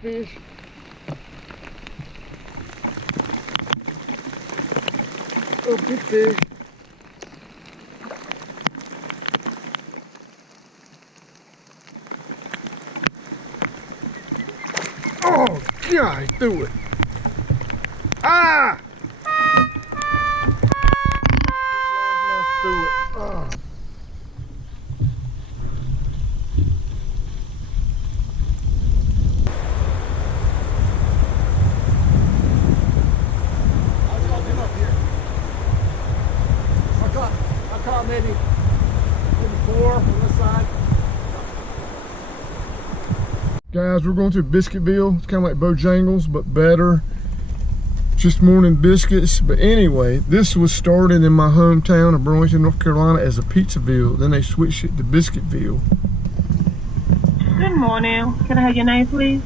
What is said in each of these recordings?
fish. Oh, big fish. Oh, God, he threw it. Ah! Threw it. Oh. I caught maybe 4 on this side. Guys, we're going to Biscuitville. It's kind of like Bojangles, but better. Just morning biscuits. But anyway, this was started in my hometown of Burlington, North Carolina as a Pizzaville. Then they switched it to Biscuitville. Good morning. Can I have your name, please?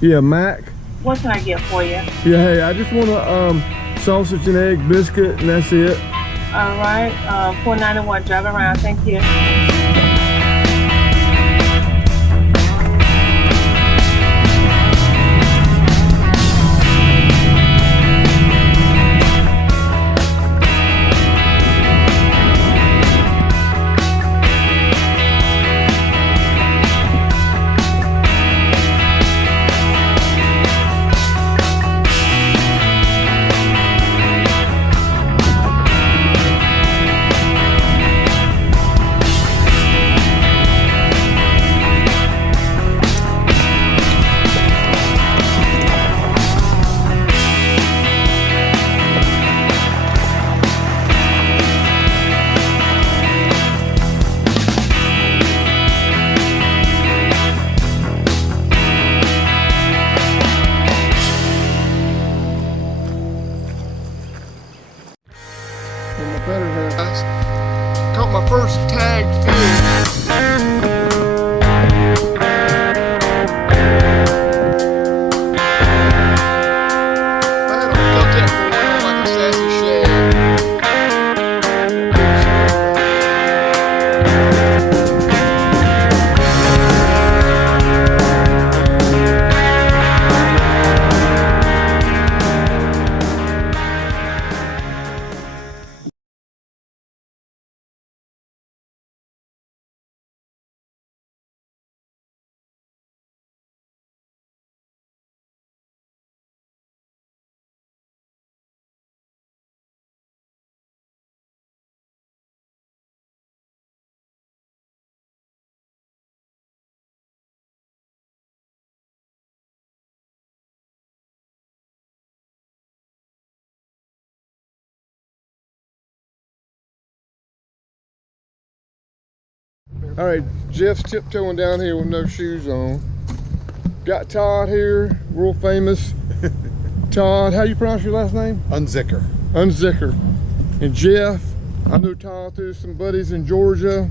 Yeah, Mac. What can I get for you? Yeah, hey, I just want a sausage and egg biscuit, and that's it. All right. $4.91. Drive around. Thank you. Caught my first tagged fish. I had a contact for one like a sassy shad. All right, Jeff's tiptoeing down here with no shoes on. Got Todd here, world famous. Todd, how you pronounce your last name? Unzicker. Unzicker. And Jeff, I know Todd through some buddies in Georgia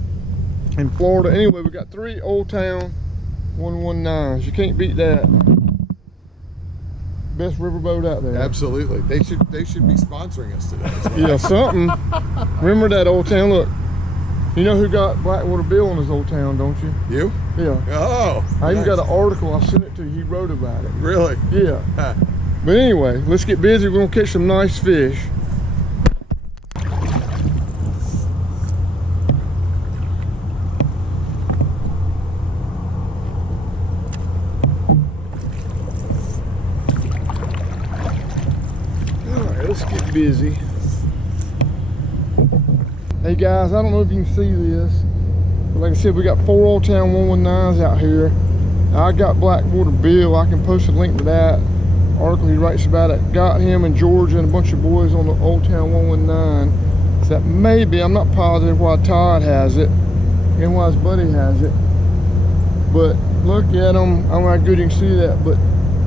and Florida. Anyway, we got 3 Old Town 119's. You can't beat that. Best riverboat out there. Absolutely. They should be sponsoring us today. Yeah, something. Remember that Old Town? Look. You know who got Blackwater Bill in his Old Town, don't you? You? Yeah. Oh. I even got an article, I sent it to you, he wrote about it. Really? Yeah. Huh. But anyway, let's get busy. We're gonna catch some nice fish. All right, let's get busy. Hey guys, I don't know if you can see this, but like I said, we got 4 Old Town 119's out here. Now, I got Blackwater Bill. I can post a link to that article he writes about it. Got him in Georgia and a bunch of boys on the Old Town 119. So that maybe, I'm not positive why Todd has it and why his buddy has it. But look at them. I don't know how good you can see that, but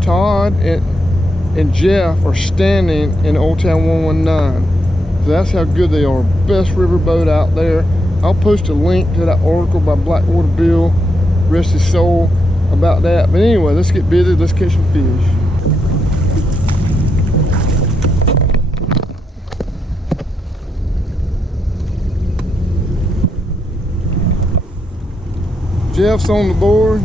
Todd and Jeff are standing in Old Town 119. So that's how good they are. Best riverboat out there. I'll post a link to that article by Blackwater Bill, rest his soul, about that. But anyway, let's get busy. Let's catch some fish. Jeff's on the board.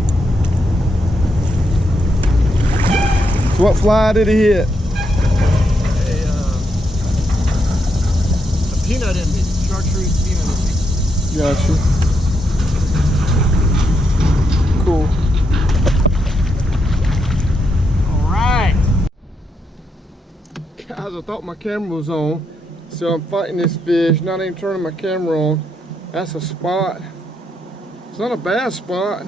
What fly did he hit? A peanut envy, chartreuse peanut envy. Gotcha. Cool. All right. Guys, I thought my camera was on, so I'm fighting this fish, not even turning my camera on. That's a spot. It's not a bad spot.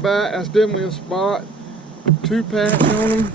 But that's definitely a spot. 2 patch on them.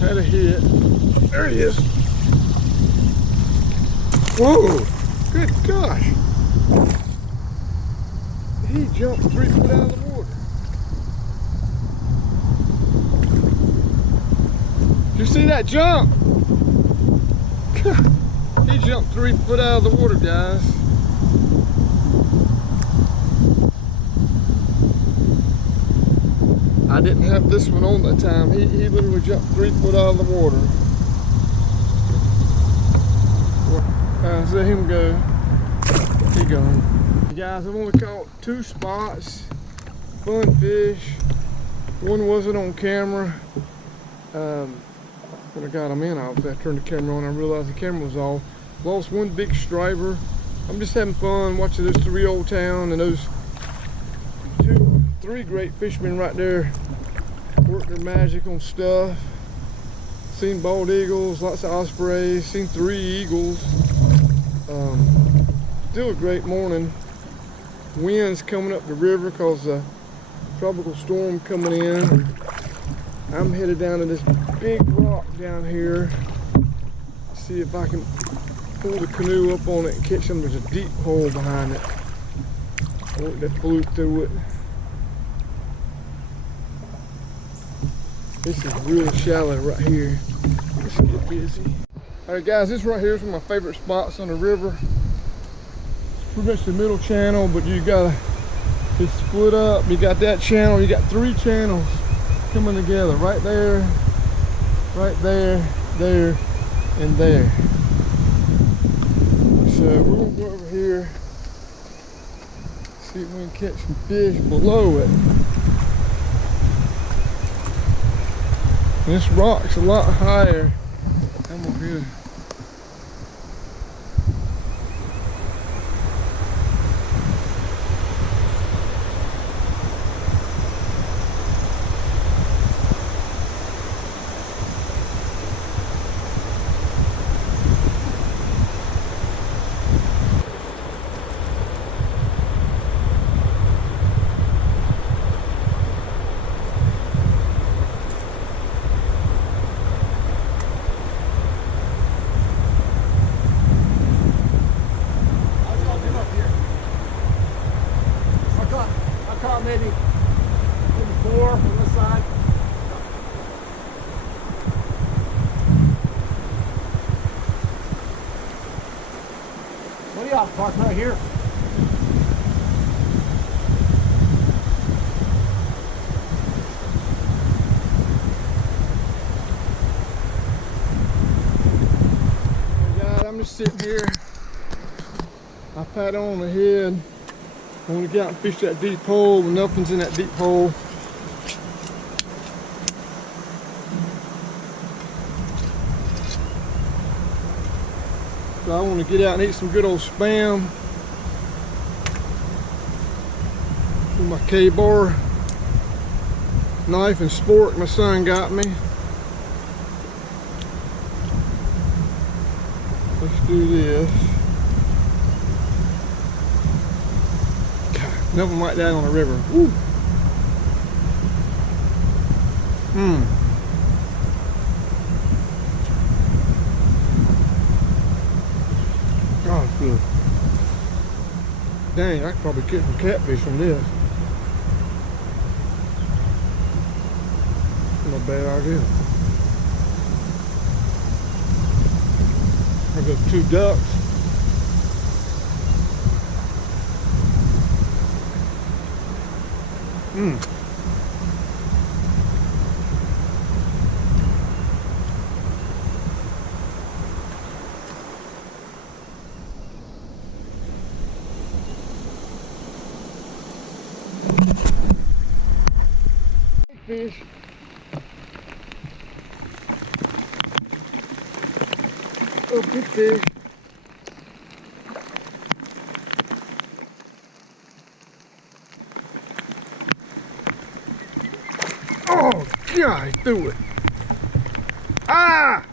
Had a hit. There he is. Whoa! Good gosh! He jumped 3 foot out of the water. Did you see that jump? He jumped 3 foot out of the water, guys. I didn't have this one on that time. He literally jumped 3 foot out of the water. I let him go. He gone. Guys, I've only caught 2 spots. Fun fish. One wasn't on camera. When I got them in, I turned the camera on. I realized the camera was off. Lost 1 big striper. I'm just having fun watching those 3 old town and those 3 great fishermen right there work their magic on stuff. Seen bald eagles, lots of ospreys, seen 3 eagles. Still a great morning. Winds coming up the river because a tropical storm coming in. I'm headed down to this big rock down here. See if I can pull the canoe up on it and catch them. There's a deep hole behind it. I want that fluke through it. This is real shallow right here. Let's get busy. All right, guys, this right here is one of my favorite spots on the river. It's pretty much the middle channel, but you gotta, it's split up. You got that channel, you got 3 channels coming together. Right there, there, and there. So we're gonna go over here, see if we can catch some fish below it. This rock's a lot higher. I'm over here. Maybe 4 on this side. What do you have? Park right here. God, I'm just sitting here. I pat on the head. I want to get out and fish that deep hole when nothing's in that deep hole. So I want to get out and eat some good old Spam with my K-bar knife and sport my son got me. Let's do this. God, nothing like that on the river. Woo. Oh, it's good. Dang, I could probably catch some catfish on this. Not a bad idea. There goes 2 ducks. Fish. Oh, big fish. Oh, God, he threw it. Ah!